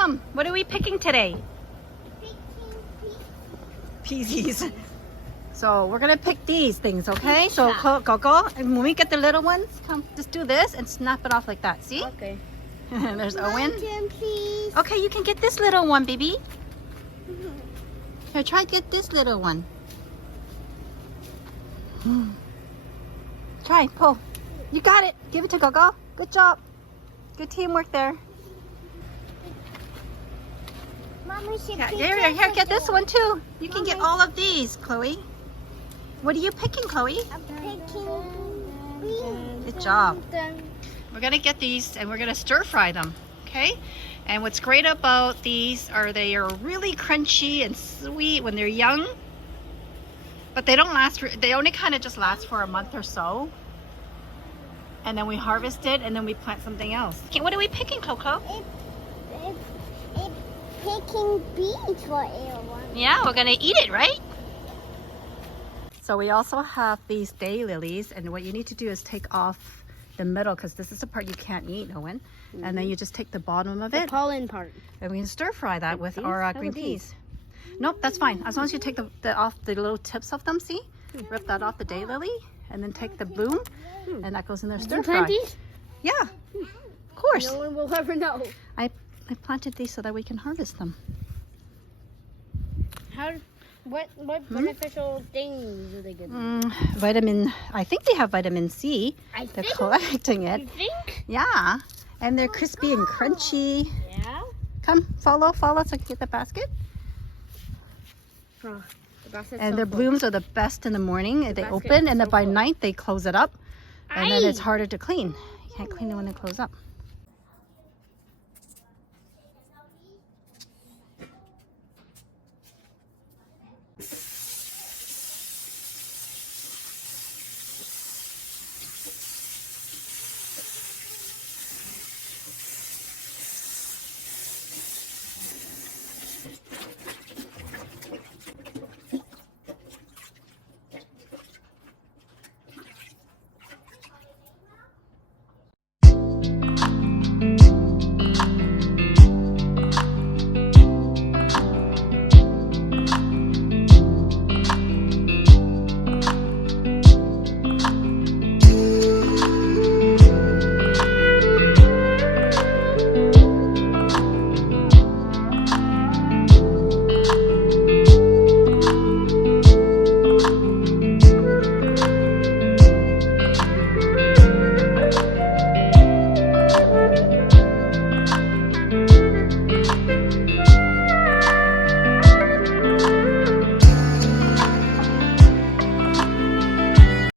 Come, what are we picking today? Peasies. So we're gonna pick these things, okay? So go, and when we get the little ones, come, just do this and snap it off like that. See? Okay. There's Owen. Please. Okay, you can get this little one, baby. Here, try to get this little one. Try, pull. You got it. Give it to Gogo. Good job. Good teamwork there. Mom, we should pick Here, get this one too. You can get Mommy. all of these, Chloe. What are you picking, Chloe? I'm picking beans. Good job. We're gonna get these and we're gonna stir fry them, okay? And what's great about these are they are really crunchy and sweet when they're young, but they don't last. They only kind of just last for a month or so, and then we harvest it and then we plant something else. Okay, what are we picking, Coco? It's picking beans for everyone. Yeah, we're gonna eat it, right? So we also have these daylilies, and what you need to do is take off the middle, because this is the part you can't eat, Owen. And then you just take the bottom of The it, pollen part. and we can stir fry that with these? our How green about these? peas. Nope, that's fine. As long as you take the off the little tips of them, see? Rip that off the daylily, and then take the bloom, and that goes in there stir You fry. plant these? Yeah, of course. No one will ever know. I planted these so that we can harvest them. What beneficial things do they give? Vitamin, I think they have vitamin C. I They're think. collecting it. You think? Yeah, and they're crispy and crunchy. Yeah. Come, follow so I can get the basket. Oh, the basket's And so their full. blooms are the best in the morning. They basket open, is and then so by full. night they close it up. And then Aye. it's harder to clean. You can't clean it when they close up.